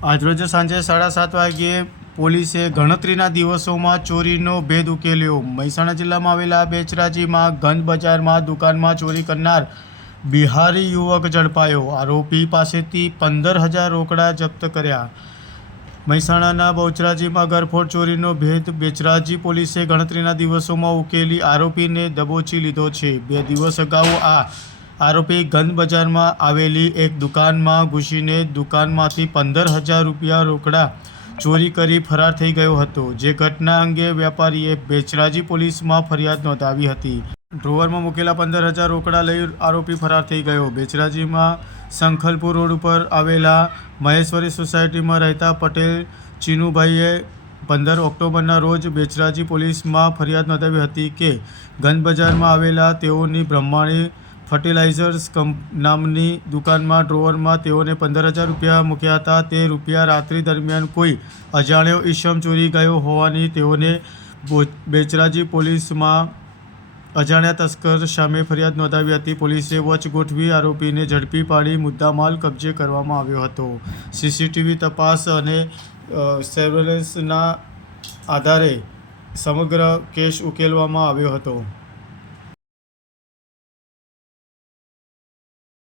આજરોજ સાંજે સાડા સાત વાગ્યે પોલીસે ગણતરીના દિવસોમાં ચોરીનો ભેદ ઉકેલ્યો. મહેસાણા જિલ્લામાં આવેલા બેચરાજીમાં ગંજ બજારમાં દુકાનમાં ચોરી કરનાર બિહારી યુવક ઝડપાયો. આરોપી પાસેથી પંદર હજાર રોકડા જપ્ત કર્યા. મહેસાણાના બહુચરાજીમાં ગરફોડ ચોરીનો ભેદ બેચરાજી પોલીસે ગણતરીના દિવસોમાં ઉકેલી આરોપીને દબોચી લીધો છે. બે દિવસ અગાઉ આ આરોપી ગંજ બજારમાં આવેલી એક દુકાનમાં ઘૂસીને દુકાનમાંથી પંદર હજાર રૂપિયા રોકડા ચોરી કરી ફરાર થઈ ગયો હતો. જે ઘટના અંગે વેપારીએ બેચરાજી પોલીસમાં ફરિયાદ નોંધાવી હતી. ડ્રોવરમાં મૂકેલા પંદર હજાર રોકડા લઈ આરોપી ફરાર થઈ ગયો. બેચરાજીમાં સંખલપુર રોડ ઉપર આવેલા મહેશ્વરી સોસાયટીમાં રહેતા પટેલ ચીનુભાઈએ પંદર ઓક્ટોબરના રોજ બેચરાજી પોલીસમાં ફરિયાદ નોંધાવી હતી કે ગંજ બજારમાં આવેલા તેઓની બ્રહ્માણી ફર્ટિલાઇઝર્સ કંપ નામની દુકાનમાં, ડ્રોવરમાં તેઓને પંદર હજાર રૂપિયા મૂક્યા હતા. તે રૂપિયા રાત્રિ દરમિયાન કોઈ અજાણ્યો ઈશમ ચોરી ગયો હોવાની તેઓને બેચરાજી પોલીસમાં અજાણ્યા તસ્કર સામે ફરિયાદ નોંધાવી હતી. પોલીસે વોચ ગોઠવી આરોપીને ઝડપી પાડી મુદ્દામાલ કબજે કરવામાં આવ્યો હતો. સીસીટીવી તપાસ અને સર્વેલન્સના આધારે સમગ્ર કેસ ઉકેલવામાં આવ્યો હતો.